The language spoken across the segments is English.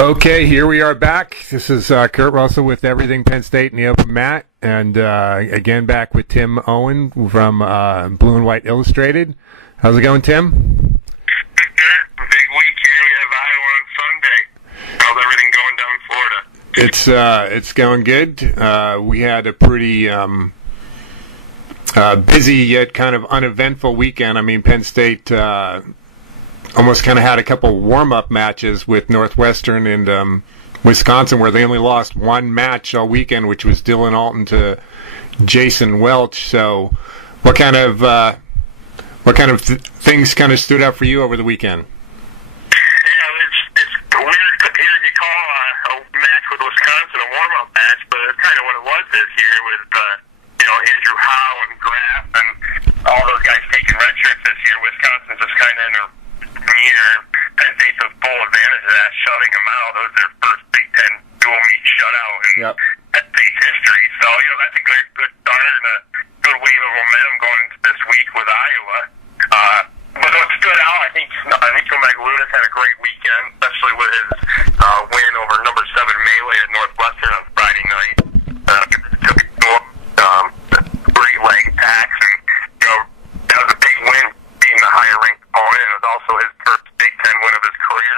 Okay, here we are back. This is Kurt Russell with Everything Penn State in the Open Mat, and again back with Tim Owen from Blue and White Illustrated. How's it going, Tim? Big week here. We have Iowa on Sunday. How's everything going down in Florida? It's going good. We had a pretty busy yet kind of uneventful weekend. I mean, Penn State almost kind of had a couple warm-up matches with Northwestern and Wisconsin, where they only lost one match all weekend, which was Dylan Alton to Jason Welch. So, what kind of things kind of stood out for you over the weekend? Yeah, it's weird hearing you call a match with Wisconsin a warm-up match, but it's kind of what it was this year with Andrew Howe and Graff and all those guys taking red shirts this year. Wisconsin's just kind of in a year. Penn State took full advantage of that, shutting them out. That was their first Big Ten dual meet shutout in Penn State's history. So, that's a good start and a good wave of momentum going into this week with Iowa. But what stood out, I think Nico Maglunas had a great weekend, especially with his win over number 7 Melee at Northwestern on Friday night. Great leg attacks, and that was a big win, being the higher ranked opponent. It was also his first Big Ten win of his career.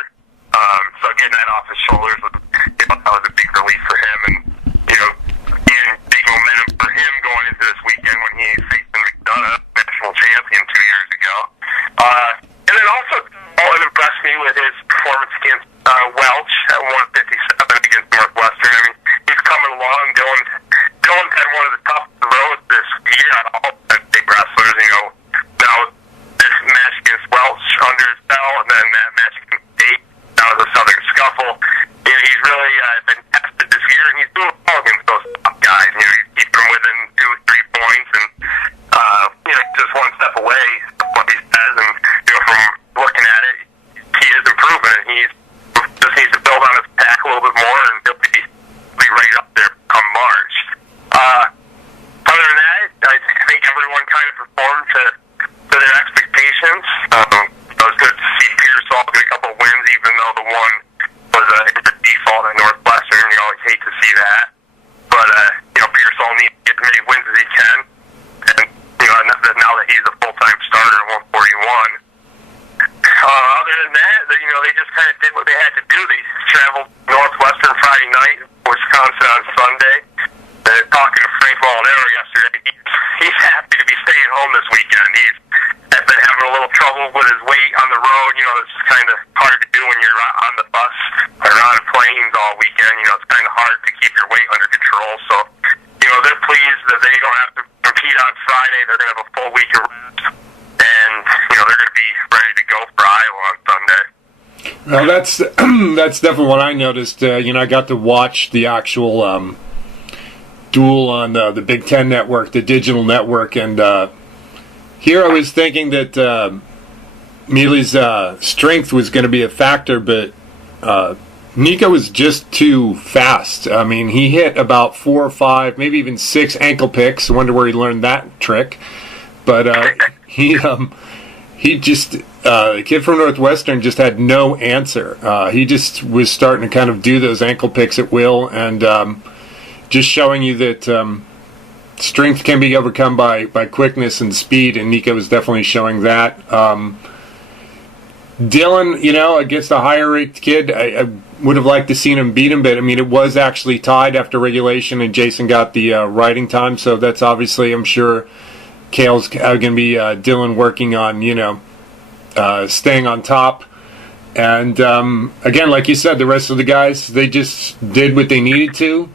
So getting that off his shoulders was, that was a big relief for him, and again, big momentum for him going into this weekend when he faced McDonough, national champion 2 years ago. And then also, it impressed me with his performance against Welch at 157 against Northwestern. I mean, he's coming along. Dylan's had one of the toughest roads this year out of all Penn State wrestlers. Now this match against Welch under his belt, and then that match against State, that was a Southern Scuffle. He's really been tested this year, and he's doing well against those top guys. He's keeping them within 2-3 points, and just one step away from what he says. And from looking at it, he is improving. He just needs to build on his attack a little bit more, and he'll be right up there come March. Other than that, I think everyone kind of performed to their expectations. It was good to see Pearsall get a couple of wins, even though the one was a default at Northwestern. You always hate to see that. But, Pearsall needs to get as many wins as he can. And, now that he's a full-time starter at 141. Other than that, they just kind of did what they had to do. They traveled Northwestern Friday night, Wisconsin on Sunday. Talking to Frank Molinaro yesterday, he's happy to be staying home this weekend. He's been having a little trouble with his weight on the road. It's kind of hard to do when you're on the bus or on planes all weekend. It's kind of hard to keep your weight under control. So, they're pleased that they don't have to compete on Friday. They're going to have a full week of rest, and they're going to be ready to go for Iowa on Sunday. Well, that's definitely what I noticed. I got to watch the actual duel on the Big Ten Network, the digital network, and here I was thinking that Mealy's strength was going to be a factor, but Nico was just too fast. I mean, he hit about 4 or 5, maybe even 6 ankle picks. I wonder where he learned that trick. But he just, the kid from Northwestern just had no answer. He just was starting to kind of do those ankle picks at will, and just showing you that strength can be overcome by quickness and speed, and Nico was definitely showing that. Dylan, against a higher-ranked kid, I would have liked to seen him beat him, but, I mean, it was actually tied after regulation, and Jason got the riding time, so that's obviously, I'm sure, Kale's going to be Dylan working on, staying on top. And, again, like you said, the rest of the guys, they just did what they needed to.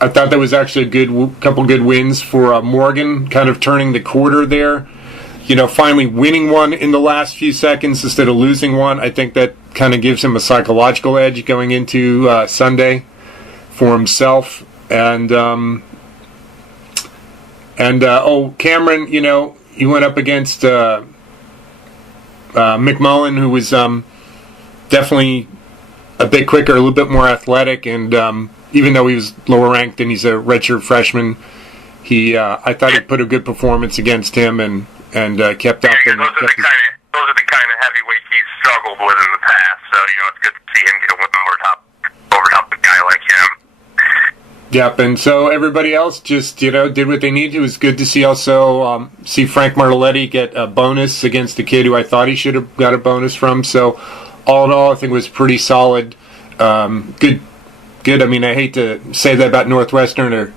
I thought that was actually a couple good wins for Morgan, kind of turning the quarter there. Finally winning one in the last few seconds instead of losing one. I think that kind of gives him a psychological edge going into Sunday for himself. And Cameron, he went up against McMullen, who was definitely a bit quicker, a little bit more athletic, and even though he was lower ranked and he's a redshirt freshman, I thought he put a good performance against him and kept up. Those are the kind of heavyweights he's struggled with in the past. So it's good to see him get a win over top Yep, and so everybody else just, did what they needed. It was good to see also see Frank Martelletti get a bonus against the kid who I thought he should have got a bonus from. So all in all, I think it was pretty solid. Good. I mean, I hate to say that about Northwestern or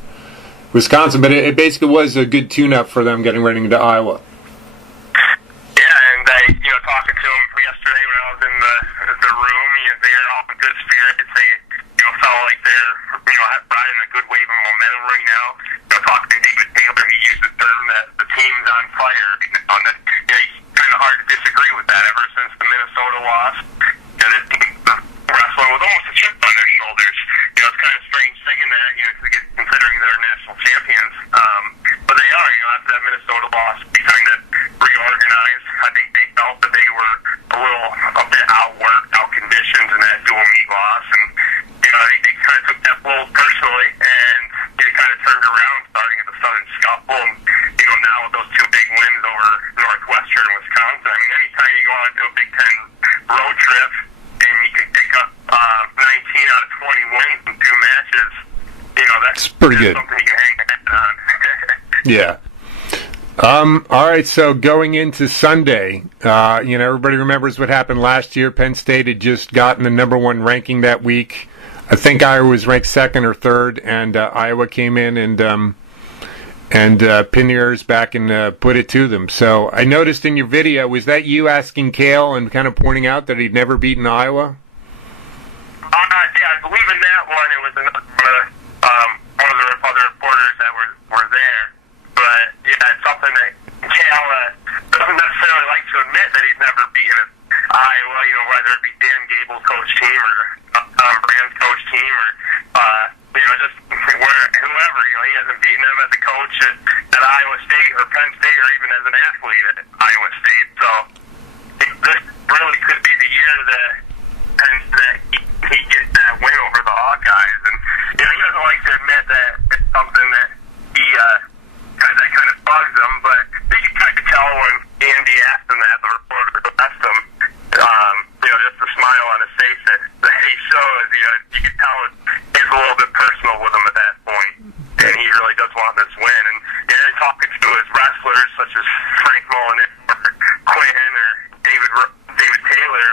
Wisconsin, but it basically was a good tune-up for them getting ready into Iowa. Yeah, and talking to them yesterday when I was in the room, they're all in good spirits. They, felt like they're, riding a good wave of momentum right now. Talking to David Taylor, he used the term that the team's on fire. He's kind of hard to disagree with that. Ever since the Minnesota loss, the wrestling was almost a chip on their shoulders. It's kind of strange saying that, considering they're national champions. But they are, after that Minnesota loss, they kind of reorganized. I think they felt that they were a bit outworked, outconditioned in that dual meet loss. And, I think they kind of took that blow personally, and they kind of turned around starting at the Southern Scuffle. And, now with those two big wins over Northwestern and Wisconsin, I mean, anytime you go on to a Big Ten road trip and you can pick up 19 out of 20 wins in two matches, that's pretty good. Something you can hang your hat on. Yeah. All right, so going into Sunday, everybody remembers what happened last year. Penn State had just gotten the #1 ranking that week. I think Iowa was ranked second or third, and Iowa came in and pinned the ears back and put it to them. So I noticed in your video, was that you asking Cale and kind of pointing out that he'd never beaten Iowa? Yeah, I believe in that one. It was one of the other reporters that were there. But, it's something that Cale doesn't necessarily like to admit that he's never beaten Iowa, whether it be Dan Gable's coach team or Tom Brand's coach team or, just whoever. He hasn't beaten them as a coach at Iowa State or Penn State or even as an athlete at Iowa State. So this really could be the year that he gets that win over the Hawkeyes. And, he doesn't like to admit that it's something that that kind of bugs him, but you can kind of tell when Andy asked him that, the reporter asked him, just a smile on his face that he shows, you can tell it's a little bit personal with him at that point, and he really does want this win. And they're talking to his wrestlers, such as Frank Mullen or Quinn or David Taylor,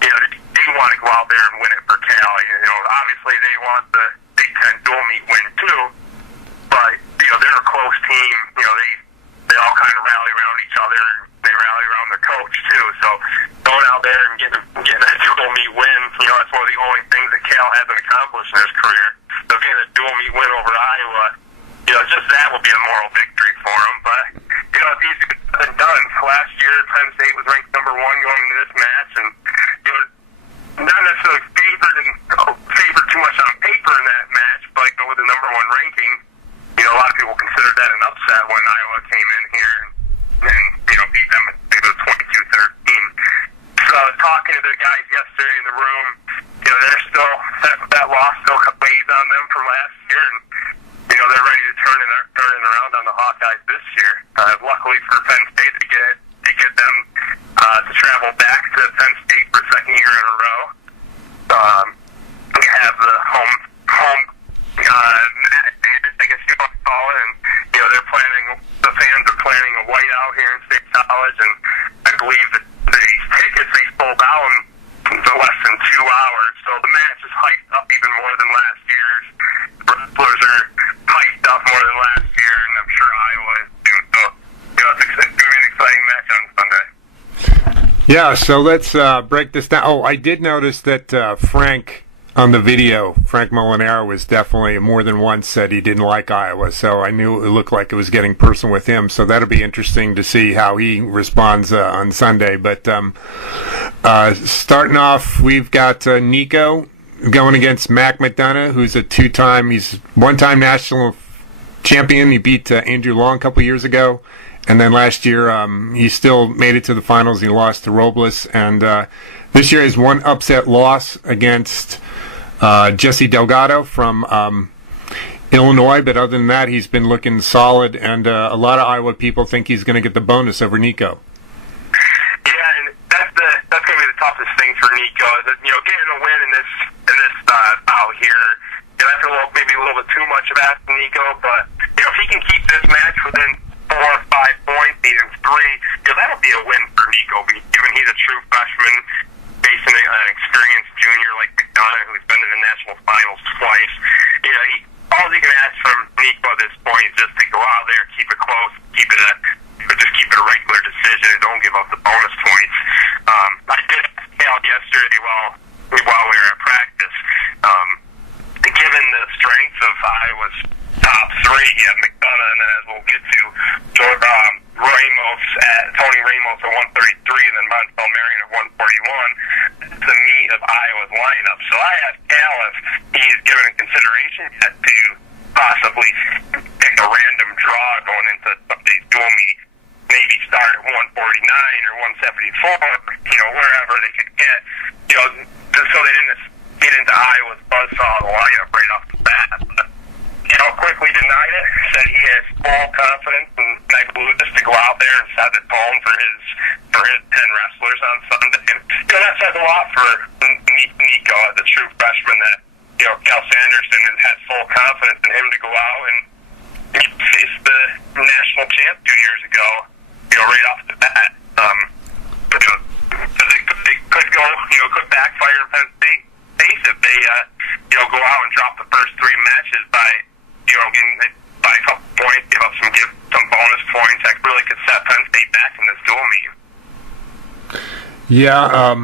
they want to go out there and win it for Cal. Obviously they want the Big Ten dual meet win too, but they're a close team. They all kind of rally around each other. They rally around their coach too. So going out there and getting a dual meet win, that's one of the only things that Cal hasn't accomplished in his career. So getting a dual meet win over Iowa, just that will be a moral victory for him. But it's easy said and done. Last year, Penn State was ranked #1 going into this match, and not necessarily favored too much on paper in that match, but with the #1 ranking. A lot of people considered that an upset when Iowa came in here and beat them. I think it was 22-13. So talking to the guys yesterday in the room, they're still that loss still weighs on them from last year, and they're ready to turn it around on the Hawkeyes this year. Luckily for Penn State to get them to travel back to Penn State for a second year in a row. We have the home I guess you want to call it, and the fans are planning a whiteout here in State College, and I believe that these tickets they sold out in less than 2 hours. So the match is hyped up even more than last year's. The wrestlers are hyped up more than last year, and I'm sure Iowa is too. So it's going to be an exciting match on Sunday. Yeah, so let's break this down. Oh, I did notice that Frank on the video, Frank Molinaro was definitely more than once said he didn't like Iowa, so I knew it looked like it was getting personal with him, so that'll be interesting to see how he responds on Sunday. But starting off, we've got Nico going against Mac McDonough, who's he's one-time national champion. He beat Andrew Long a couple years ago, and then last year he still made it to the finals. He lost to Robles, and this year he has one upset loss against Jesse Delgado from Illinois, but other than that, he's been looking solid, and a lot of Iowa people think he's going to get the bonus over Nico. Yeah, and that's going to be the toughest thing for Nico. Getting a win in this bout here, that's maybe a little bit too much of asking Nico, but if he can keep this match within 4 or 5 points, even 3, that'll be a win for Nico, given he's a true freshman, facing an experienced junior like McDonough, who's been in the national finals twice. All he can ask from Nico at this point is just to go out there, keep it close, just keep it a regular decision, and don't give up the bonus points. I did ask Cal yesterday while we were at practice. Given the strength of Iowa's top 3, you have McDonough, and then as we'll get to, Tony Ramos at 133, and then Montel Marion at 141. The meat of Iowa's lineup. So I asked Cal if he's given consideration yet to possibly pick a random draw going into Sunday's dual meet. Maybe start at 149 or 174, wherever they could get, so they didn't get into Iowa's buzzsaw lineup right off the bat. But, quickly denied it, said he has full confidence in Megaloudis to go out there and set the tone for his 10 wrestlers on Sunday. And, that says a lot for Nico as a true freshman that, Cal Sanderson has full confidence in him to go out and face the national champ 2 years ago, right off the bat. It could go, could backfire in Penn State face if they, go out and drop the first 3 matches by getting by a couple points, give some bonus points that really could set Penn State back in this dual meet. Yeah,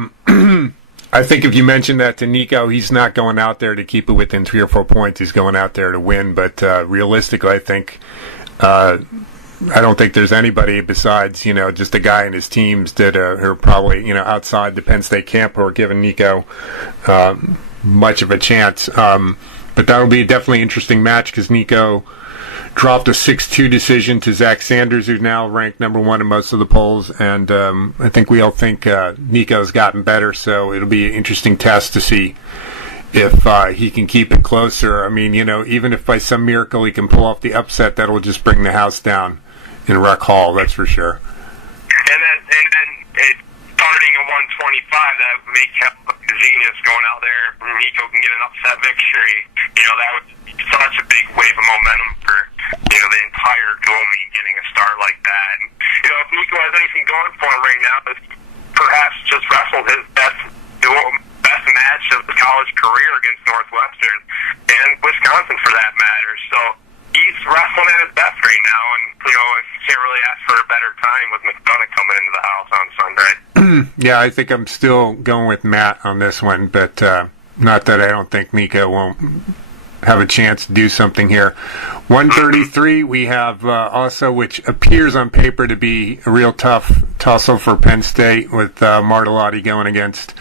I think if you mention that to Nico, he's not going out there to keep it within 3 or 4 points. He's going out there to win. But realistically, I think I don't think there's anybody besides just a guy in his teams that are probably outside the Penn State camp who are giving Nico much of a chance. But that'll be a definitely interesting match because Nico dropped a 6-2 decision to Zach Sanders, who's now ranked number 1 in most of the polls. And I think we all think Nico's gotten better, so it'll be an interesting test to see if he can keep it closer. I mean, even if by some miracle he can pull off the upset, that'll just bring the house down in Rec Hall, that's for sure. And then starting at 125, that would make genius going out there. Nico can get an upset victory. That would be such a big wave of momentum for the entire dual meet getting a start like that. And, if Nico has anything going for him right now, it's perhaps just wrestled his best match of the college career against Northwestern and Wisconsin for that matter. So he's wrestling at his best right now, and can't really ask for a better time with McDonough coming into the house on Sunday. Yeah, I think I'm still going with Matt on this one, but not that I don't think Nico won't have a chance to do something here. 133, we have also, which appears on paper to be a real tough tussle for Penn State with Martellotti going against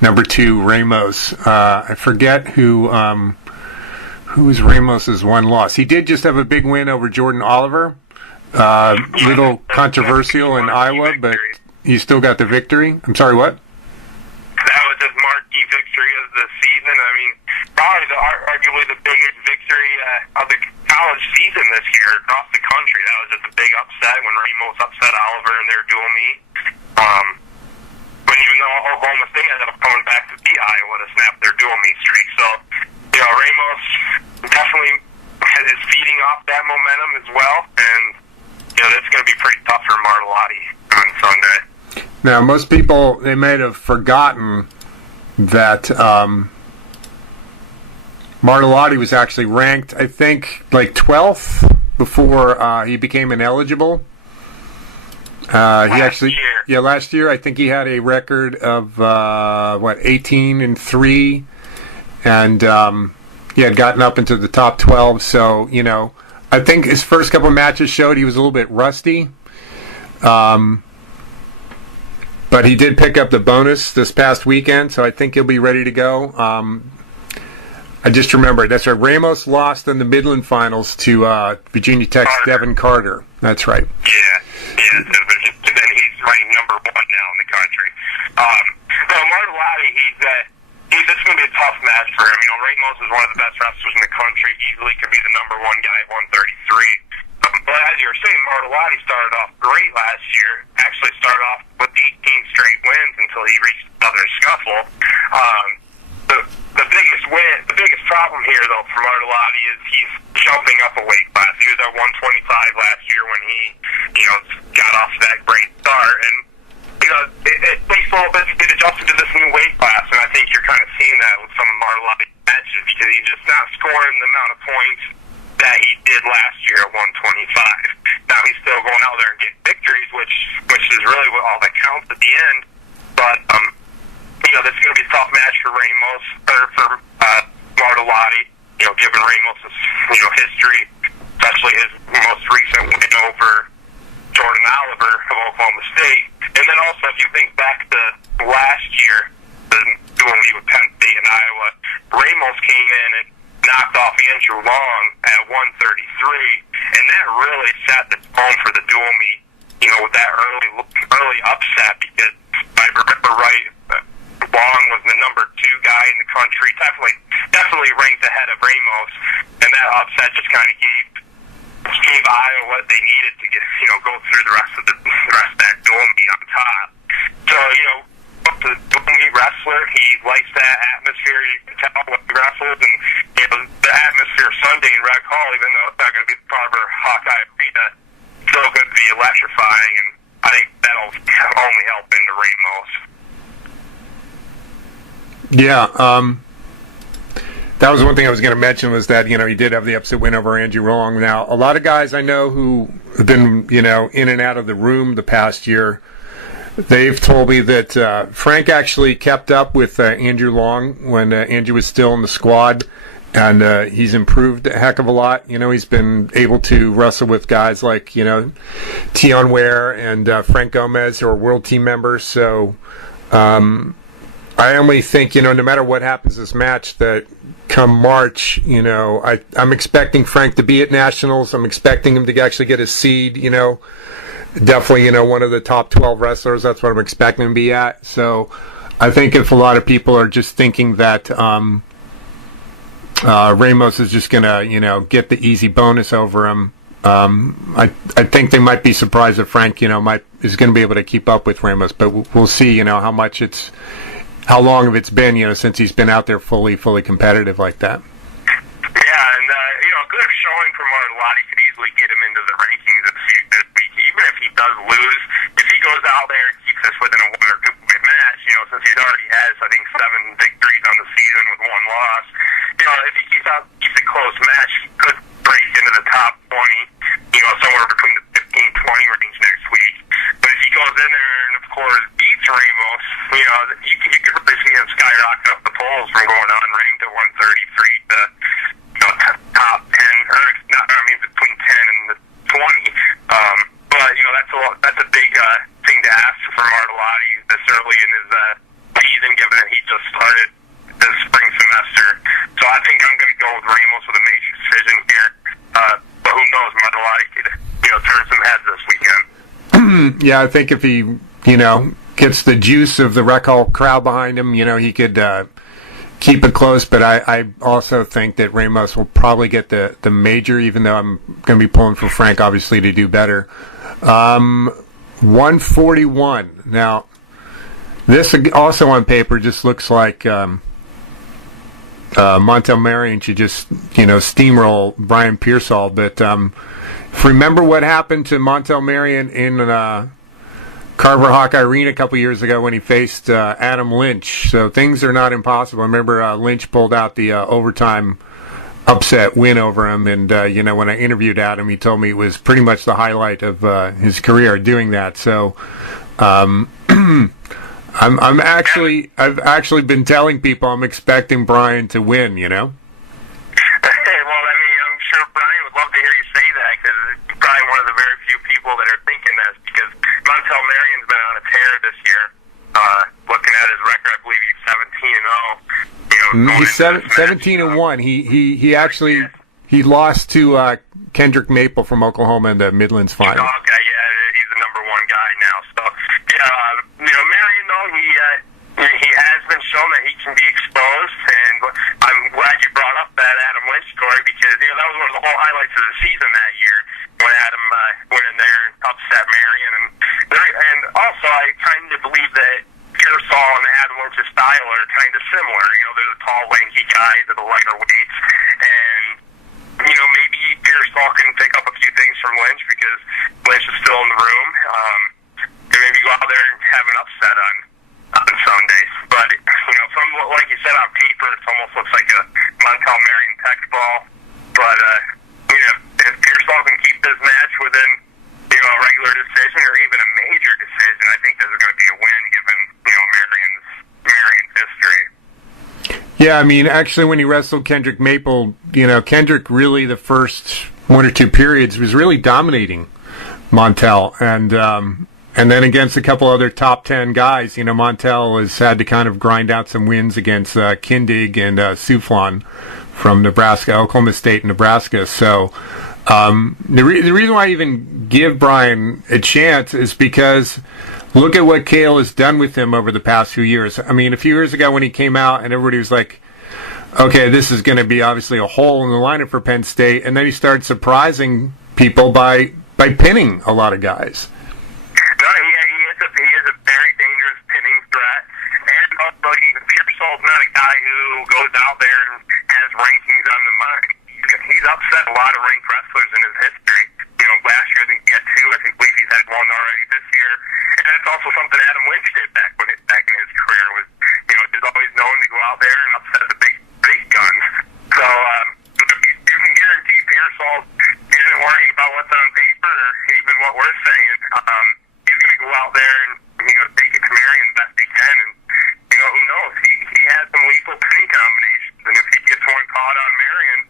number 2 Ramos. I forget who was Ramos's one loss. He did just have a big win over Jordan Oliver. Little controversial in Iowa, but he still got the victory. I'm sorry, what? That was his marquee victory of the season. I mean, probably arguably the biggest victory of the college season this year across the country. That was just a big upset when Ramos upset Oliver in their dual meet. But even though Oklahoma State ended up coming back to beat Iowa to snap their dual meet streak. So, Ramos definitely is feeding off that momentum as well. And, that's going to be pretty tough for Martellotti on Sunday. Now, most people, they may have forgotten that Martellotti was actually ranked, I think, like 12th before he became ineligible. Last year I think he had a record of 18-3, and he had gotten up into the top 12. So I think his first couple matches showed he was a little bit rusty. But he did pick up the bonus this past weekend, so I think he'll be ready to go. I just remembered, that's right, Ramos lost in the Midland Finals to Virginia Tech's Devin Carter. That's right. Yeah, and he's ranked number 1 now in the country. Martellotti, this is going to be a tough match for him. Ramos is one of the best wrestlers in the country, easily could be the number 1 guy at 133. But as you were saying, Martellotti started off great last year. Actually started off with 18 straight wins until he reached the Southern Scuffle. The biggest problem problem here, though, for Martellotti is he's jumping up a weight class. He was at 125 last year when he, got off that great start. And, it takes a little bit to get adjusted to this new weight class. And I think you're kind of seeing that with some of Martellotti matches because he's just not scoring the amount of points that he did last year at 125. Now he's still going out there and getting victories, which is really what all that counts at the end. But, this is going to be a tough match for Ramos, or for Martellotti, given Ramos' history, especially his most recent win over Jordan Oliver of Oklahoma State. And then also, if you think back to last year, the dual meet with Penn State and Iowa, Ramos came in and knocked off Andrew Long at 133, and that really set the tone for the dual meet, with that early upset, because if I remember right, Long was the number 2 guy in the country, definitely ranked ahead of Ramos, and that upset just kind of gave Iowa what they needed to get, go through the rest of that dual meet on top. So, the dual meet wrestler, he likes that atmosphere. You can tell when he wrestles, and the atmosphere Sunday in Rec Hall, even though it's not going to be the proper Hawkeye Arena, still going to be electrifying, and I think that'll only help into Ramos. Yeah, that was one thing I was going to mention was that, he did have the upset win over Andrew Long. Now, a lot of guys I know who have been, in and out of the room the past year, they've told me that Frank actually kept up with Andrew Long when Andrew was still in the squad, and he's improved a heck of a lot. He's been able to wrestle with guys like, Tion Ware and Frank Gomez, who are world team members, so I only think, no matter what happens this match, that come March, I'm expecting Frank to be at Nationals. I'm expecting him to actually get a seed, definitely, one of the top 12 wrestlers. That's what I'm expecting him to be at. So I think if a lot of people are just thinking that Ramos is just going to, get the easy bonus over him, I think they might be surprised that Frank, is going to be able to keep up with Ramos. But we'll see, how long it's been, since he's been out there fully competitive like that. Yeah, and a good showing from Martellotti could easily get him into the rankings this week. Even if he does lose, if he goes out there and keeps this within a 1 or 2 point match, since he already has, I think, 7 victories on the season with 1 loss, if he keeps a close match, he could break into the top 20, somewhere between the 15-20 range next week. But if he goes in there and, of course, beats Ramos, you could really see him skyrocket up the polls from going unranked at 133 to top 10, between 10 and the 20. But that's a big thing to ask for Martellotti this early in his season, given that he just started this spring semester. So I think I'm going to go with Ramos with a major decision here. But who knows, Martellotti could turn some heads this weekend. Yeah, I think if he gets the juice of the Rec Hall crowd behind him, he could keep it close. But I also think that Ramos will probably get the major, even though I'm going to be pulling for Frank, obviously, to do better. 141. Now, this also on paper just looks like Montel Marion should just, steamroll Brian Pearsall. But if you remember what happened to Montel Marion in Carver Hawkeye Arena a couple years ago when he faced Adam Lynch. So things are not impossible. I remember Lynch pulled out the overtime upset win over him, and when I interviewed Adam, he told me it was pretty much the highlight of his career doing that. So I've actually been telling people I'm expecting Brian to win. Well, I'm sure Brian would love to hear you say that, because you're probably one of the very few people that are thinking this, because Montel Marion's been on a tear this year. Looking at his record, I believe he's 17-0. He's 17-1. He actually lost to Kendrick Maple from Oklahoma in the Midlands final. Okay, yeah, he's the number 1 guy now. So, Marion, though, he has been shown that he can be exposed, and I'm glad you brought up that Adam Lynch story, because that was one of the whole highlights of the season that year, when Adam went in there and upset Marion. And also, I kind of believe that Pearsall and Adam Lynch's style are kind of similar. They're the tall, lanky guys at the lighter weights. Pearsall can pick up a few things from Lynch because Lynch is still in the room. And maybe go out there and have an upset on Sundays. But, from what, like you said, on paper, it almost looks like a Montel Marion Tech ball. But, if Pearsall can keep this match within, a regular decision or even a major decision, I think this is going to be a win given, Marion's history. Yeah, I mean, actually, when he wrestled Kendrick Maple, Kendrick really the first 1 or 2 periods was really dominating Montel, and then against a couple other top 10 guys, Montel has had to kind of grind out some wins against Kindig and Souflon from Nebraska, Oklahoma State, and Nebraska. So the reason why I even give Brian a chance is because look at what Cael has done with him over the past few years. I mean, a few years ago when he came out and everybody was like, okay, this is going to be obviously a hole in the lineup for Penn State, and then he started surprising people by pinning a lot of guys. No, he is a very dangerous pinning threat. And also, Pearsall's not a guy who goes out there and has rankings on the mind. He's upset a lot of ranked wrestlers in his history. Last year I think he had 2. I believe he's had 1 already this year. And that's also something Adam Lynch did back in his career. Was just always known to go out there and upset the big guns. So you can guarantee Pearsall isn't worrying about what's on paper or even what we're saying. He's going to go out there and take it to Marion best he can. And who knows? He has some lethal pinning combinations, and if he gets one caught on Marion,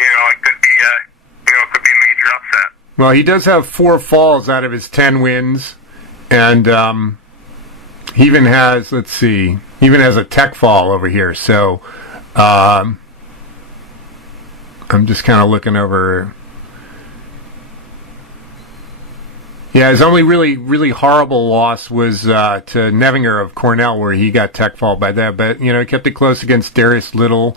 it could be a major upset. Well, he does have 4 falls out of his 10 wins, and he even has, a tech fall over here. So I'm just kind of looking over. Yeah, his only really, really horrible loss was to Nevinger of Cornell, where he got tech fall by that. But, he kept it close against Darius Little.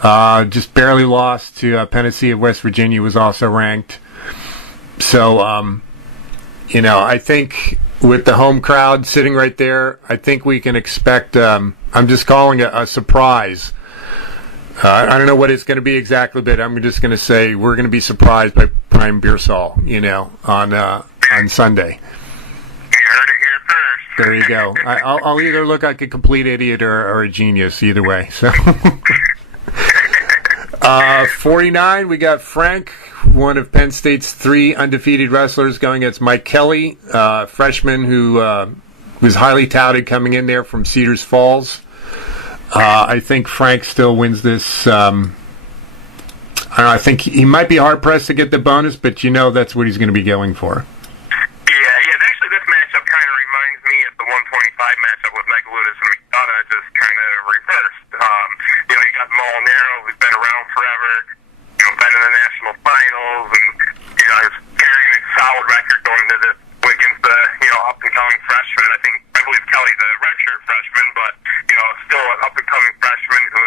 Just barely lost to Tennessee of West Virginia, was also ranked. So, I think with the home crowd sitting right there, I think we can expect, I'm just calling it a surprise. I don't know what it's going to be exactly, but I'm just going to say we're going to be surprised by Brian Pearsall, on Sunday. You heard it here first. There you go. I'll either look like a complete idiot or a genius, either way. So, 49, we got Frank, one of Penn State's 3 undefeated wrestlers, going against Mike Kelly, freshman who was highly touted coming in there from Cedars Falls. I think Frank still wins this. I think he might be hard-pressed to get the bonus, but that's what he's going to be going for. Yeah, actually this matchup kind of reminds me of the 125 matchup with Megaludis and McDonough, just kind of reversed. You got Molinaro, who's been around forever, been in the national finals, and, is carrying a solid record going into this against the, up-and-coming freshman. I believe Kelly's a redshirt freshman, but, still an up-and-coming freshman who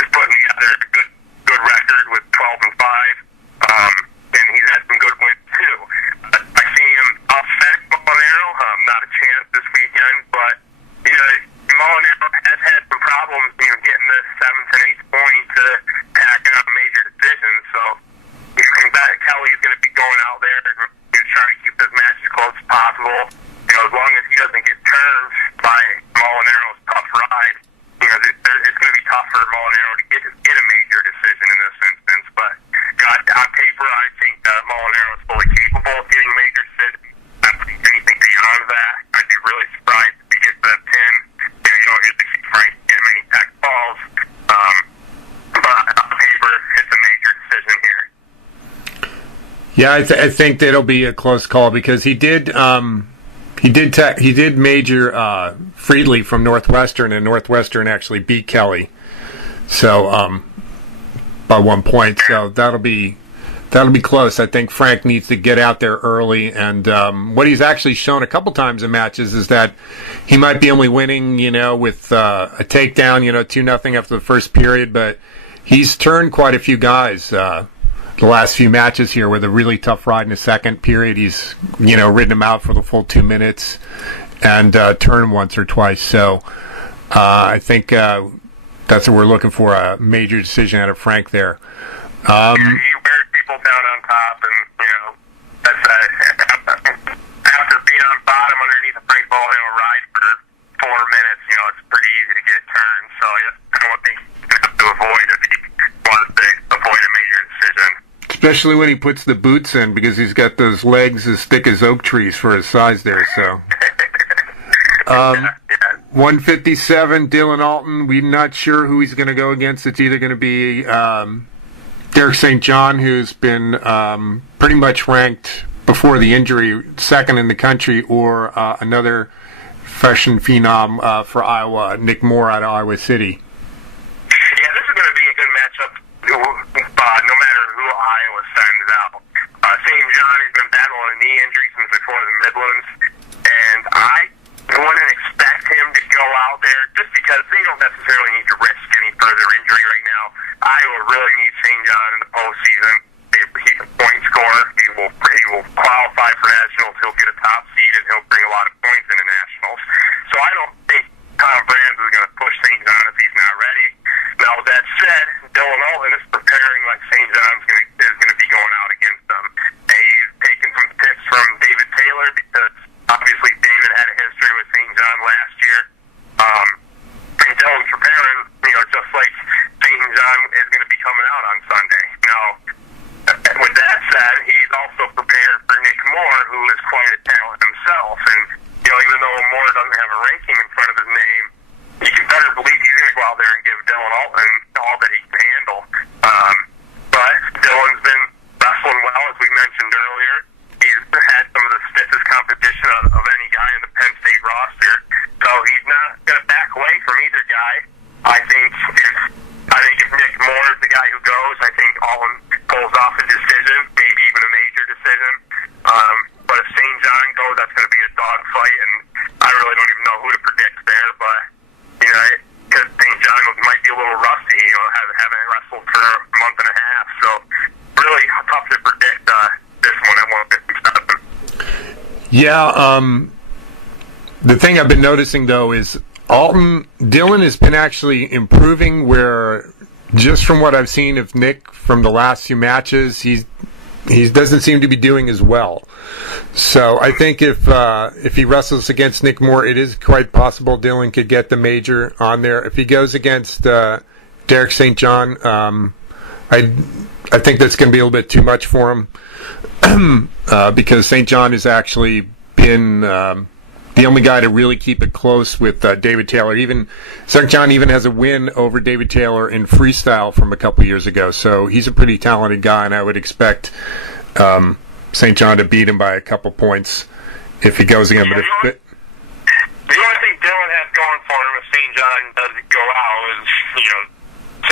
is putting together a good record with 12-5. And he's had some good wins, too. I see him upset Molinaro, not a chance this weekend, but, Molinaro has had some problems, getting the 7th and 8th point to tack up major decisions, so you can bet Kelly's going to be going out there and trying to keep this match as close as possible. As long as he doesn't get turned by Molinaro's tough ride, it's going to be tough for Molinaro to get a major decision in this instance. But on paper, I think Molinaro is fully capable of getting a major decision. I don't think anything beyond that. I'd be really surprised if he gets that pin. You don't usually see Frank get many tech balls. But on paper, it's a major decision here. Yeah, I think that'll be a close call because he did major Friedley from Northwestern, and Northwestern actually beat Kelly, so by 1 point. So that'll be close. I think Frank needs to get out there early, and what he's actually shown a couple times in matches is that he might be only winning, with a takedown, 2-0 after the first period, but he's turned quite a few guys the last few matches here with a really tough ride in the second period. He's, ridden him out for the full 2 minutes and turned once or twice. So I think that's what we're looking for, a major decision out of Frank there. He wears people down on especially when he puts the boots in, because he's got those legs as thick as oak trees for his size there. So, 157, Dylan Alton. We're not sure who he's going to go against. It's either going to be Derek St. John, who's been pretty much ranked before the injury second in the country, or another freshman phenom for Iowa, Nick Moore out of Iowa City. Yeah, this is going to be a good matchup, no matter who Iowa sends out. St. John has been battling a knee injury since before the Midlands, and I wouldn't expect him to go out there just because they don't necessarily need to risk any further injury right now. Iowa really needs St. John in the postseason. He's a point scorer. He will qualify for nationals. He'll get a top seed, and he'll bring a lot of points into nationals. So I don't think Tom Brands is going to push St. John if he's not ready. Now, with that said, Dylan Alton is preparing like St. John's is going to be going out against them. He's taken some tips from David Taylor, because obviously David had a history with St. John last year. And Dylan's preparing, just like St. John is going to be coming out on Sunday. Now, with that said, he's also prepared for Nick Moore, who is quite a talent himself. And, even though Moore doesn't have a ranking in front of his name, you can better believe he's going to go out there and give Dylan Alton all that he can handle. But Dylan's been wrestling well, as we mentioned earlier. He's had some of the stiffest competition of any guy in the Penn State roster. So he's not going to back away from either guy. I think if Nick Moore is the guy who goes, I think Alton pulls off a decision, maybe even a major decision. But if St. John goes, that's going to be a dogfight, and I really don't even know who to predict there. But because St. John might be a little rusty, haven't wrestled for a month and a half, so really tough to predict this one at 157. Yeah. The thing I've been noticing though is Dylan has been actually improving, where just from what I've seen of Nick from the last few matches, he doesn't seem to be doing as well. So I think if he wrestles against Nick Moore, it is quite possible Dylan could get the major on there. If he goes against Derek St. John, I think that's going to be a little bit too much for him because St. John has actually been the only guy to really keep it close with David Taylor. Even St. John even has a win over David Taylor in freestyle from a couple years ago. So he's a pretty talented guy, and I would expect St. John to beat him by a couple points if he goes again. But the only thing Dylan has going for him if St. John doesn't go out is,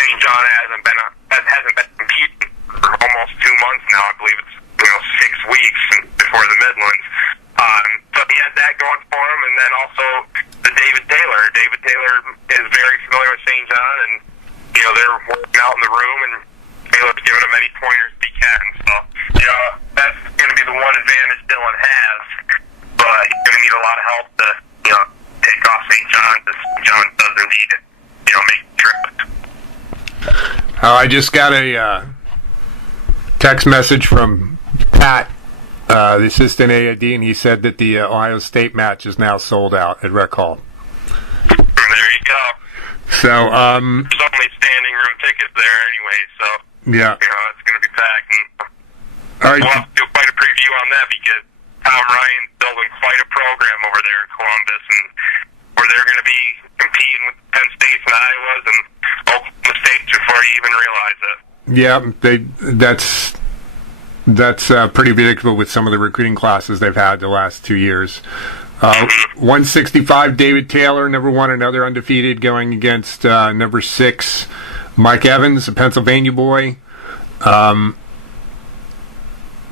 St. John hasn't been competing for almost 2 months now. I believe it's 6 weeks before the Midlands. So he has that going for him, and then also the David Taylor. David Taylor is very familiar with St. John, and they're working out in the room, and Taylor's giving him any pointers he can. So that's going to be the one advantage Dylan has, but he's going to need a lot of help to take off St. John. St. John doesn't need it, make the trip. I just got a text message from Pat, the assistant AID, and he said that the Ohio State match is now sold out at Rec Hall. There you go. So, there's only standing room tickets there anyway, so yeah, it's going to be packed. And all right, we'll have to do quite a preview on that because Tom Ryan's building quite a program over there in Columbus, and where they're going to be competing with Penn States and Iowas and Oklahoma State before you even realize it. Yeah, that's pretty predictable with some of the recruiting classes they've had the last 2 years. 165, David Taylor, number 1, another undefeated, going against number 6, Mike Evans, a Pennsylvania boy. A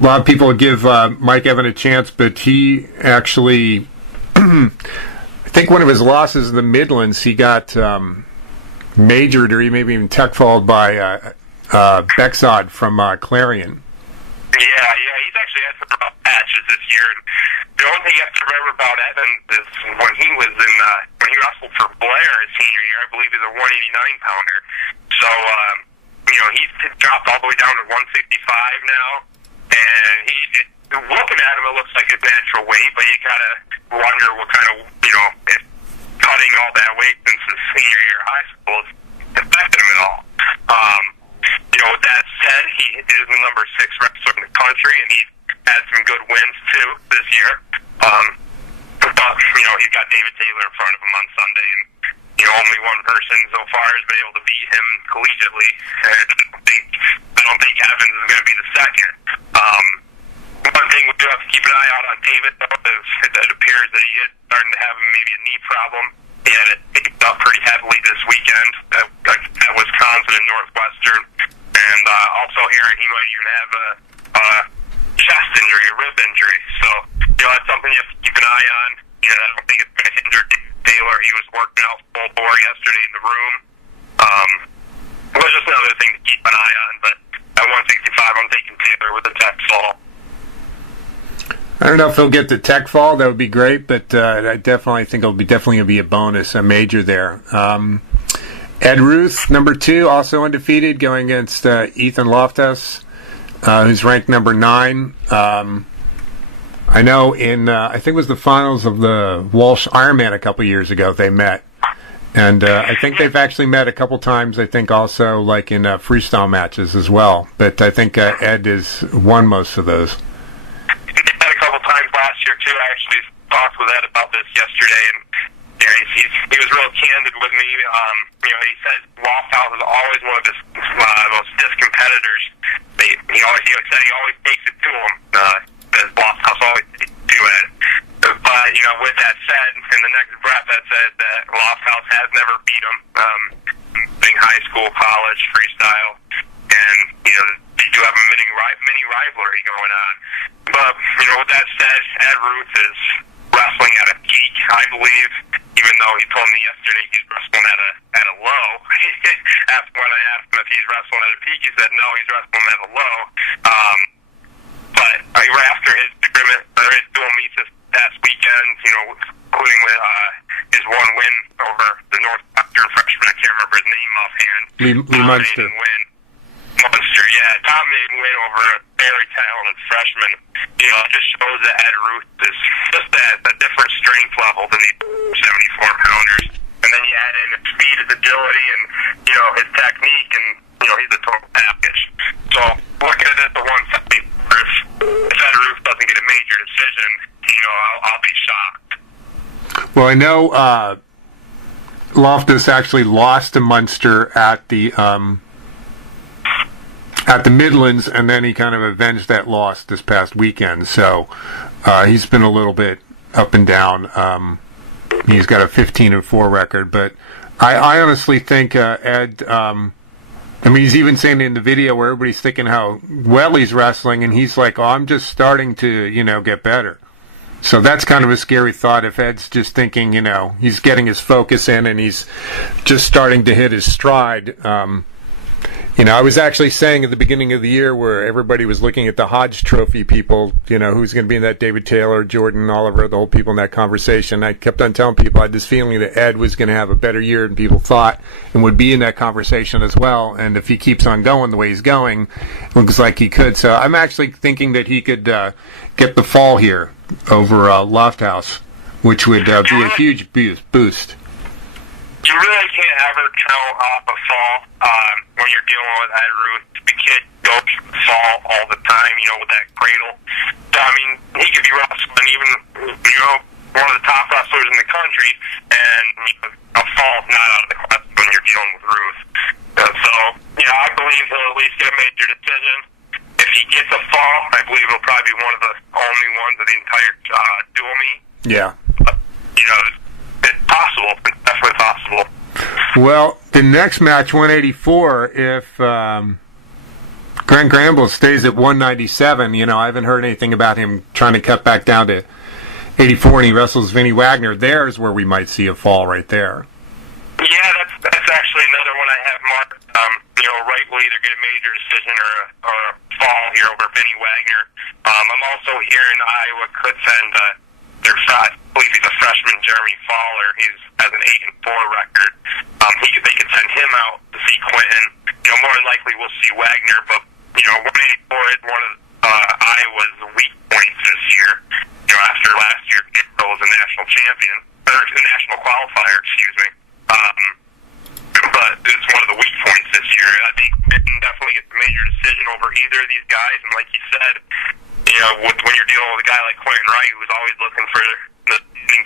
lot of people give Mike Evans a chance, but he actually, I think one of his losses in the Midlands, he got majored, or he maybe even tech-followed by Bexod from Clarion. Yeah, he's actually had some rough patches this year. And the only thing you have to remember about Evans is when he wrestled for Blair his senior year, I believe he's a 189-pounder. So, he's dropped all the way down to 165 now. And looking at him, it looks like his natural weight, but you gotta wonder what kind of, if cutting all that weight since his senior year of high school has affected him at all. With that said, he is the number 6 wrestler in the country, and he's had some good wins too this year. But he's got David Taylor in front of him on Sunday, and only one person so far has been able to beat him collegiately. And I don't think Evans is going to be the second. One thing we do have to keep an eye out on David, though, is it appears that he is starting to have maybe a knee problem. He had it picked up pretty heavily this weekend at Wisconsin and Northwestern. And also hearing he might even have a chest injury, a rib injury. So, that's something you have to keep an eye on. I don't think it's going to hinder Taylor. He was working out full bore yesterday in the room. It was just another thing to keep an eye on. But at 165, I'm taking Taylor with a tech fall. I don't know if he'll get the tech fall. That would be great, but I definitely think it'll be definitely going to be a bonus, a major there. Ed Ruth, number 2, also undefeated, going against Ethan Loftus, who's ranked number 9. I know in I think it was the finals of the Walsh Ironman a couple years ago they met, and I think they've actually met a couple times. I think also like in freestyle matches as well. But I think Ed has won most of those. Last year too. I actually talked with Ed about this yesterday, and he was real candid with me. He said Lofthouse is always one of his most stiff competitors. He said he always takes it to him. Lofthouse always do it. But with that said, in the next breath, that said that Lofthouse has never beat him. Being high school, college, freestyle, and they do have a mini rivalry going on. But, with that said, Ed Ruth is wrestling at a peak, I believe, even though he told me yesterday he's wrestling at a low. When I asked him if he's wrestling at a peak, he said no, he's wrestling at a low. But right after his dual meets this past weekend, including with his one win over the Northwestern freshman, I can't remember his name offhand. Lee Munster. Munster, yeah, dominating win over a very talented freshman. It just shows that Ed Ruth is just a different strength level than these 74-pounders. And then you add in his speed, his agility, and his technique, and he's a total package. So looking at it, the 170, if Ed Ruth doesn't get a major decision, I'll be shocked. Well, I know Loftus actually lost to Munster at the Midlands, and then he kind of avenged that loss this past weekend. So he's been a little bit up and down. He's got a 15-4 record, but I honestly think Ed. He's even saying in the video where everybody's thinking how well he's wrestling, and he's like, "Oh, I'm just starting to, get better." So that's kind of a scary thought if Ed's just thinking, he's getting his focus in and he's just starting to hit his stride. I was actually saying at the beginning of the year where everybody was looking at the Hodge Trophy people, who's going to be in that David Taylor, Jordan, Oliver, the whole people in that conversation. I kept on telling people I had this feeling that Ed was going to have a better year than people thought and would be in that conversation as well. And if he keeps on going the way he's going, it looks like he could. So I'm actually thinking that he could get the fall here over Lofthouse, which would be a huge boost. You really can't ever count off a fall when you're dealing with Ed Ruth. The kid goes fall all the time, with that cradle. So, he could be wrestling even, one of the top wrestlers in the country, and a fall's not out of the question when you're dealing with Ruth. So, I believe he'll at least get a major decision. If he gets a fall, I believe it'll probably be one of the only ones of the entire dual meet. Yeah. But, it's possible. It's definitely possible. Well, the next match, 184, if Grant Gramble stays at 197, I haven't heard anything about him trying to cut back down to 84 and he wrestles Vinnie Wagner. There's where we might see a fall right there. Yeah, that's actually another one I have marked. Right will either get a major decision or a fall here over Vinnie Wagner. I'm also hearing Iowa could send I believe he's a freshman, Jeremy Fowler. He has an 8-4 record. They could send him out to see Quentin. More than likely we'll see Wagner, but 184 is one of Iowa's weak points this year. After last year, Gabriel was a national champion or a national qualifier, excuse me. But it's one of the weak points this year. I think Quentin definitely gets a major your decision over either of these guys. And like you said, when you're dealing with a guy like Quentin Wright, who's always looking for the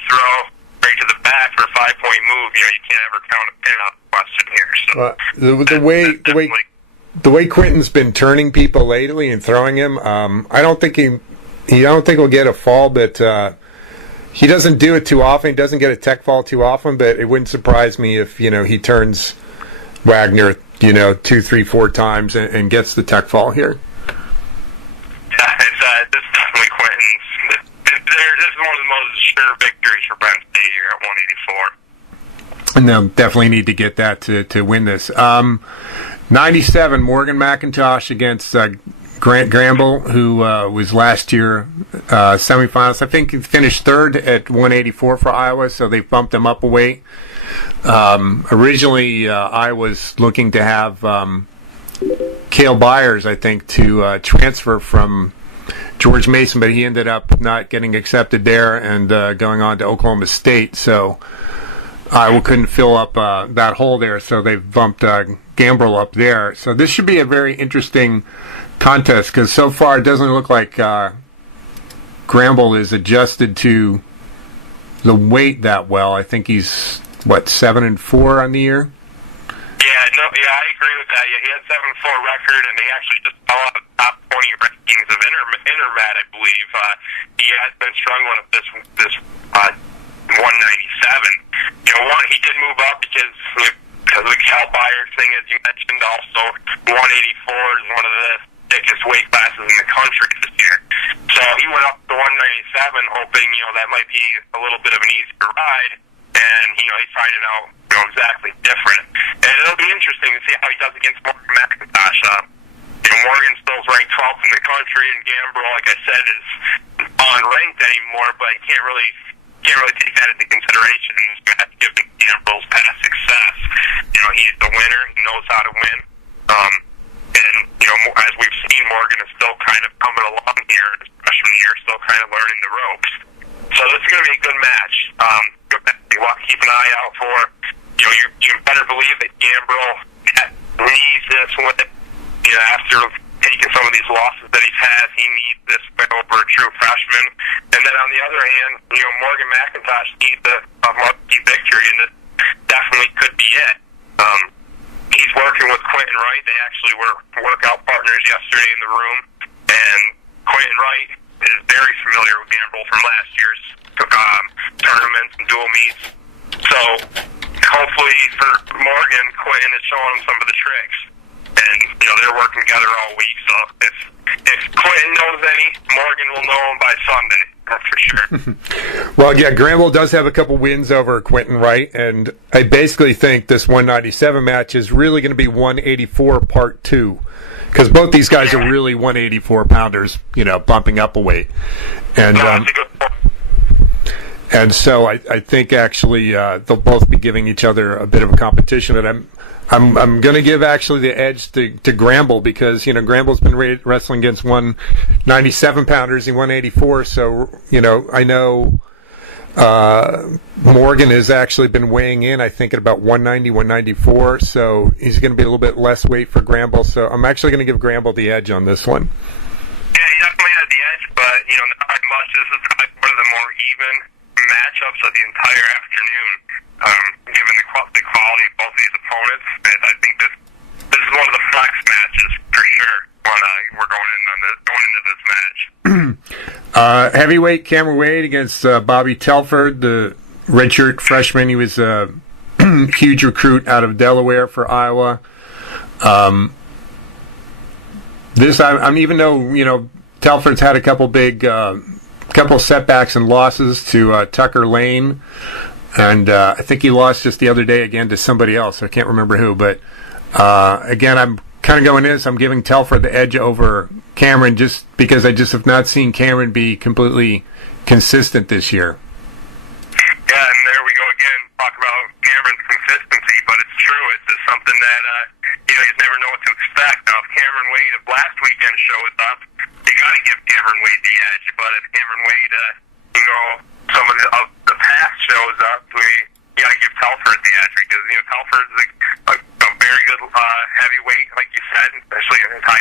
throw right to the back for a 5-point move, you can't ever count a pin out the question here. So the way Quentin's been turning people lately and throwing him, I don't think he'll get a fall, but he doesn't do it too often. He doesn't get a tech fall too often, but it wouldn't surprise me if he turns Wagner 2, 3, 4 times and gets the tech fall here. Yeah, it's definitely Quentin's. This is one of the most sure victories for Penn State here at 184. And they'll definitely need to get that to win this. 97, Morgan McIntosh against Grant Gramble, who was last year semifinals. I think he finished third at 184 for Iowa, so they bumped him up a weight. Originally, I was looking to have Cale Byers, I think, to transfer from George Mason, but he ended up not getting accepted there and going on to Oklahoma State. So Iowa couldn't fill up that hole there, so they bumped Gambrell up there. So this should be a very interesting contest because so far it doesn't look like Gramble is adjusted to the weight that well. I think he's 7-4 on the year. Yeah, I agree with that. Yeah, he had 7-4 record, and he actually just fell out of the top 20 rankings of Intermat, I believe. He has been struggling with this 197. He did move up because of the Cal Byers thing, as you mentioned. Also, 184 is one of the thickest weight classes in the country this year. So he went up to 197, hoping that might be a little bit of an easier ride. And he's finding out exactly different. And it'll be interesting to see how he does against Morgan McIntosh. Morgan still's ranked 12th in the country, and Gambrell, like I said, is unranked anymore. But can't really take that into consideration. Given Gambrell's past success, he's the winner. He knows how to win. And as we've seen, Morgan is still kind of coming along here in his freshman year, still kind of learning the ropes. So this is going to be a good match. Good match to keep an eye out for. You better believe that Gambrell needs this win. After taking some of these losses that he's had, he needs this win over a true freshman. And then on the other hand, Morgan McIntosh needs a marquee victory, and this definitely could be it. He's working with Quentin Wright. They actually were workout partners yesterday in the room, and Quentin Wright is very familiar with Gambrell from last year's tournaments and dual meets. So hopefully for Morgan, Quentin is showing him some of the tricks. And, they're working together all week. So if Quentin knows any, Morgan will know him by Sunday. That's for sure. Well, yeah, Gramble does have a couple wins over Quentin Wright, and I basically think this 197 match is really going to be 184 part 2, because both these guys are really 184 pounders, bumping up a weight, and and so I think actually they'll both be giving each other a bit of a competition, and I'm going to give actually the edge to Gramble because Gramble's been wrestling against 197 pounders and 184. So I know Morgan has actually been weighing in, I think, at about 190, 194. So he's going to be a little bit less weight for Gramble. So I'm actually going to give Gramble the edge on this one. Yeah, he definitely has the edge, but not much. This is probably one of the more even matchups of the entire afternoon. Given the quality of both these opponents, and I think this is one of the flex matches for sure. When we're going into this match. Heavyweight Cameron Wade against Bobby Telford, the redshirt freshman. He was a huge recruit out of Delaware for Iowa. I'm even though Telford's had a couple big couple setbacks and losses to Tucker Lane. And I think he lost just the other day again to somebody else. I can't remember who. But, again, I'm kind of going in this. I'm giving Telford the edge over Cameron just because I just have not seen Cameron be completely consistent this year. Yeah, and there we go again. Talk about Cameron's consistency. But it's true. It's just something that, you never know what to expect. Now, if Cameron Wade of last weekend shows up, you got to give Cameron Wade the edge. But if Cameron Wade, some of the past shows up, you got to give Telford the edge because Telford's a very good heavyweight, like you said, especially in his high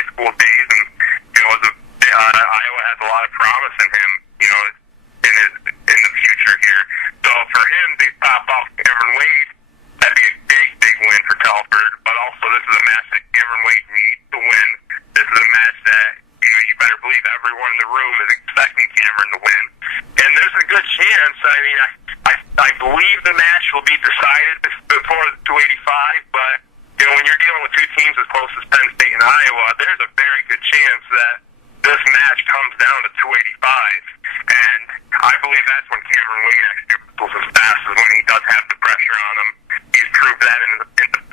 chance. I mean, I believe the match will be decided before the 285, but, you know, when you're dealing with two teams as close as Penn State and Iowa, there's a very good chance that this match comes down to 285. And I believe that's when Cameron Wade actually pulls as fast as when he does have the pressure on him. He's proved that in the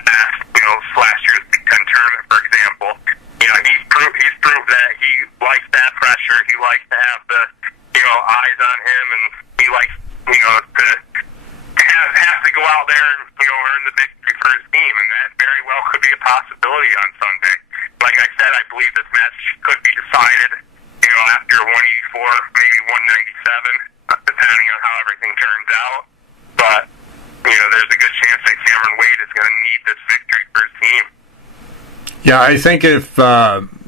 past, you know, last year's Big Ten tournament, for example. You know, he's proved that he likes that pressure. He likes to have the, you know, eyes on him, and he likes, you know, to have to go out there and, you know, earn the victory for his team, and that very well could be a possibility on Sunday. Like I said, I believe this match could be decided, you know, after 184, maybe 197, depending on how everything turns out. But, you know, there's a good chance that Cameron Wade is going to need this victory for his team. Yeah, I think if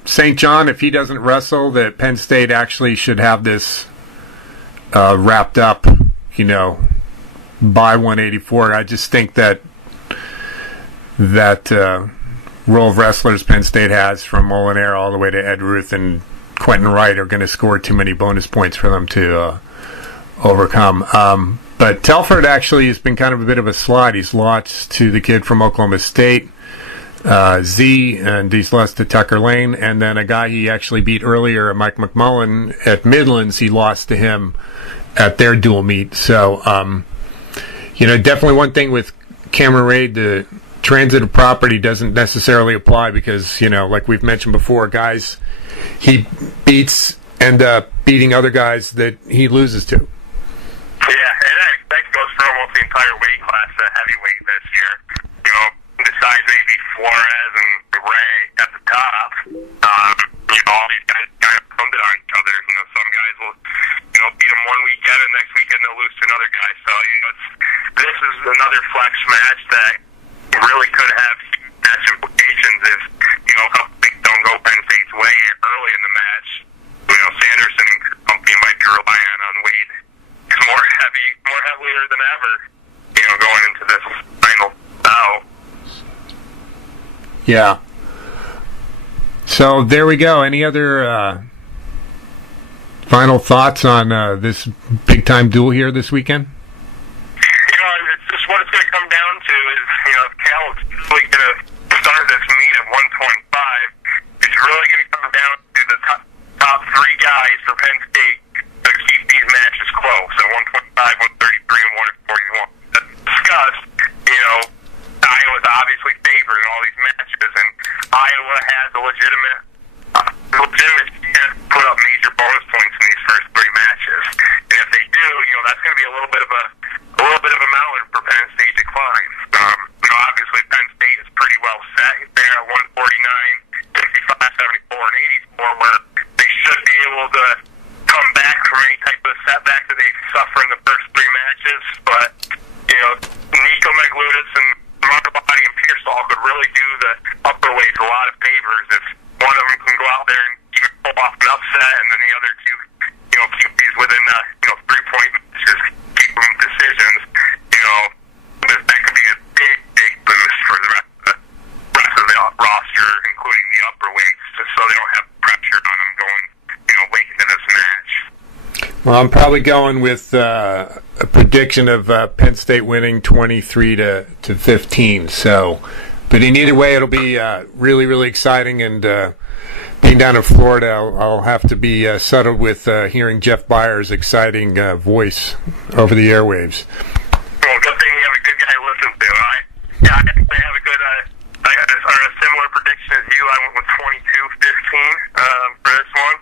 St. John, if he doesn't wrestle, that Penn State actually should have this wrapped up, you know, by 184. I just think that row of wrestlers Penn State has, from Molinaro all the way to Ed Ruth and Quentin Wright, are going to score too many bonus points for them to overcome. But Telford actually has been kind of a bit of a slide. He's lost to the kid from Oklahoma State, Z, and he's lost to Tucker Lane, and then a guy he actually beat earlier, Mike McMullen, at Midlands, he lost to him at their dual meet. So, you know, definitely one thing with Cameron Wade, the transitive property doesn't necessarily apply because, you know, like we've mentioned before, guys he beats end up beating other guys that he loses to. Yeah, and that goes for almost the entire weight class, heavyweight this year. You know, besides maybe Flores and Ray at the top, you know, all these guys kind of pounded on each other. You know, some guys will, you know, beat them one weekend, and next weekend they'll lose to another guy. So, you know, this is another flex match that really could have match implications if, you know, a couple things don't go Penn State's way early in the match. You know, Sanderson and company might be relying on Wade more heavier than ever, you know, going into this final bout. Yeah. So there we go. Any other final thoughts on this big-time duel here this weekend? You know, it's just what it's going to come down to is, you know, if Cal is really going to start this meet at 125, it's really going to come down to the top three guys for Penn State to keep these matches close at 125, 133, and 141. As discussed, you know, Iowa's obviously favored in all these matches, and Iowa has a legitimate chance to put up major bonus points in these first three matches. And if they do, you know, that's going to be a little bit of a mountain for Penn State to climb. You know, obviously Penn State is pretty well set there at 149, 65, 74, and 84, where they should be able to come back from any type of setback that they suffer in the first three matches. But, you know, Nico Maglutis and Marabati and Pearsall could really do the upper weights a lot of favors if one of them can go out there and even pull off an upset, and then the other two, you know, keep these within, you know, 3-point matches, keep them decisions. You know, that could be a big boost for the rest of the roster, including the upper weights, just so they don't have pressure on them going, you know, late into this match. Well, I'm probably going with a prediction of Penn State winning 23 to 15. So, but in either way, it'll be really, really exciting. And being down in Florida, I'll have to be settled with hearing Jeff Byers' exciting voice over the airwaves. Well, good thing you have a good guy to listen to. I actually have a good, a similar prediction as you. I went with 22-15 for this one.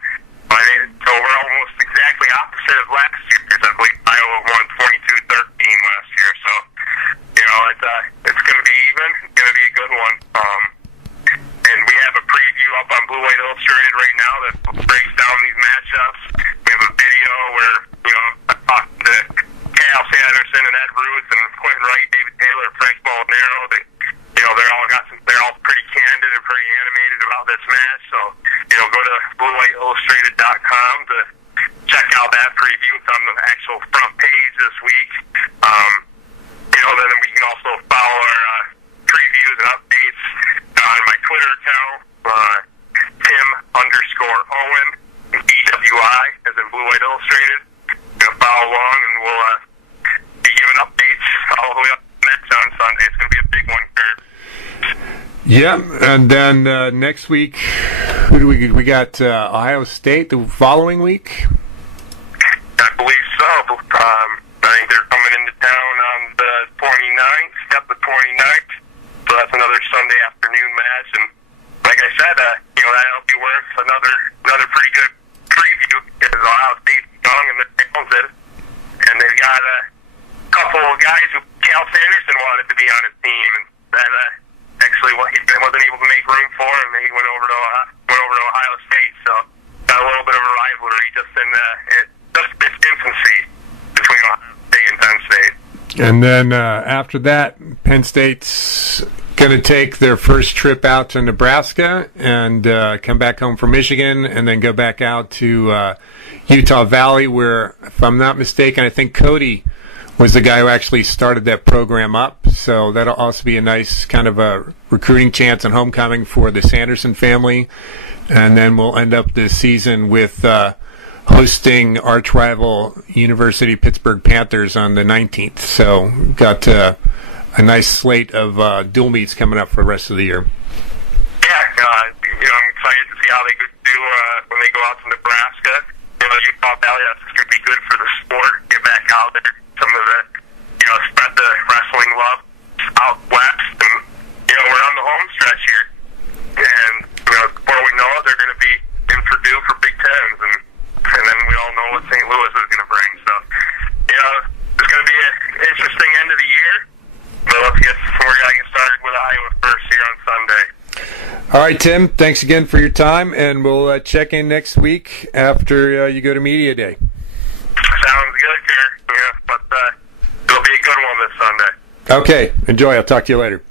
So we're almost exactly opposite of last year, because I believe Iowa won 22-13 last year. So, you know, it's going to be even. It's going to be a good one. And we have a preview up on Blue White Illustrated right now that breaks down these matchups. We have a video where, you know, I talked to Cal Sanderson and Ed Ruth and Quentin Wright, David Taylor, and Frank Molinaro. You know, they're all pretty candid and pretty animated about this match. So, you know, go to BlueWhiteIllustrated.com to check out that preview. It's on the actual front page this week. You know, then we can also follow our previews and updates on my Twitter account, Tim_Owen, BWI, as in Blue White Illustrated. You know, follow along, and we'll Yeah, and then next week, who do we got? Ohio State the following week. I believe so. I think they're coming into town on the 29th. Yep, the 29th. So that's another Sunday afternoon match. And like I said, that'll be worth another pretty good preview because Ohio State's young and they're talented, and they've got a couple of guys who Cal Sanderson wanted to be on his team, and that actually he wasn't able to make room for, and then he went over to Ohio State. So got a little bit of a rivalry just in its infancy between Ohio State and Penn State. And then after that, Penn State's going to take their first trip out to Nebraska and come back home from Michigan, and then go back out to Utah Valley, where, if I'm not mistaken, I think Cody was the guy who actually started that program up. So that'll also be a nice kind of a recruiting chance and homecoming for the Sanderson family. And then we'll end up this season with hosting arch rival University of Pittsburgh Panthers on the 19th. So got a nice slate of dual meets coming up for the rest of the year. Yeah, I'm excited to see how they do when they go out to Nebraska. Utah Valley, that's going to be good for the sport. Get back out there, some of the, spread the wrestling love out west, and we're on the home stretch here. And before we know it, they're going to be in Purdue for Big Tens, and then we all know what St. Louis is going to bring. So, it's going to be an interesting end of the year. But we're going to get started with Iowa first here on Sunday. All right, Tim, thanks again for your time, and we'll check in next week after you go to Media Day. Sounds good, Kerr. Yeah, but it'll be a good one this Sunday. Okay, enjoy. I'll talk to you later.